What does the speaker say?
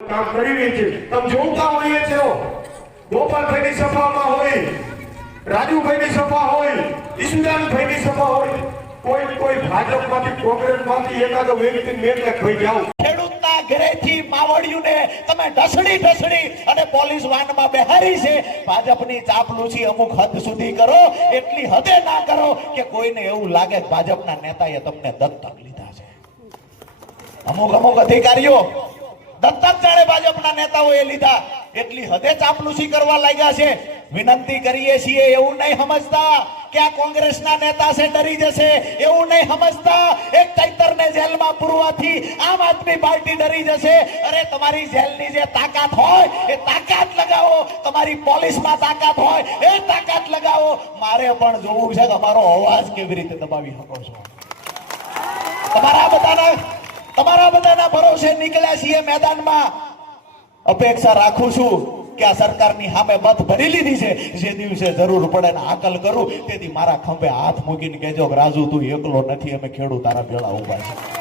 કામ કરી રહી છે. તમે જોતા હોઈએ છો. ગોપાલભાઈની સભામાં હોય, રાજુભાઈની સભા હોય ઈશુદાનભાઈની સભા હોય, કોઈ કોઈ ભાજપમાંથી, કોંગ્રેસમાંથી એકાદો વ્યક્તિ તમે ઢસડી ઢસડી અને પોલીસ વાનમાં બેહારી છે. ભાજપની ચાપલુસી અમુક હદ સુધી કરો, એટલી હદે ના કરો કે કોઈને એવું લાગે ભાજપના નેતાએ તમને દત્તક લીધા છે. અમુક અમુક અધિકારીઓ દત્તક ભાજપના નેતાઓએ લીધા. એટલી હદે ચાપલુસી કરવા લાગ્યા છે. વિનંતી કરીએ છીએ, એવું નહીં સમજતા કે આ કોંગ્રેસના નેતા છે, ડરી જશે. એવું નહીં સમજતા એક ચૈતરને જેલમાં પૂરવાથી આમ આદમી પાર્ટી ડરી જશે. અરે, તમારી જેલની જે તાકાત હોય, એ તાકાત લગાવો. તમારી પોલીસમાં તાકાત હોય, એ તાકાત લગાવો. મારે પણ જોવું છે કે અમારો અવાજ કેવી રીતે દબાવી શકો છો? તમારા બધાના તમારા બધાના ભરોસે નીકળ્યા છીએ મેદાનમાં. અપેક્ષા રાખું છું કે આ સરકારની સામે મત ભરી લીધી છે. જે દિવસે જરૂર પડે ને આકલ કરું, તેથી મારા ખંભે હાથ મૂકીને કહેજો કે રાજુ, તું એકલો નથી, અમે ખેડૂત, તારા ભેળા ઊભા છે.